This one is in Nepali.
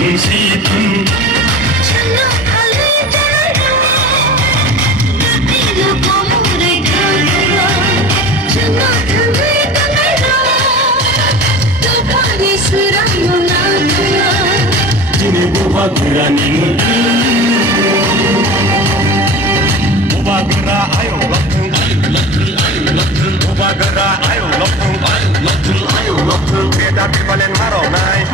시분 오바그라 아유 러풍 오바그라 아유 러풍 그에다 비발렌 마로 나이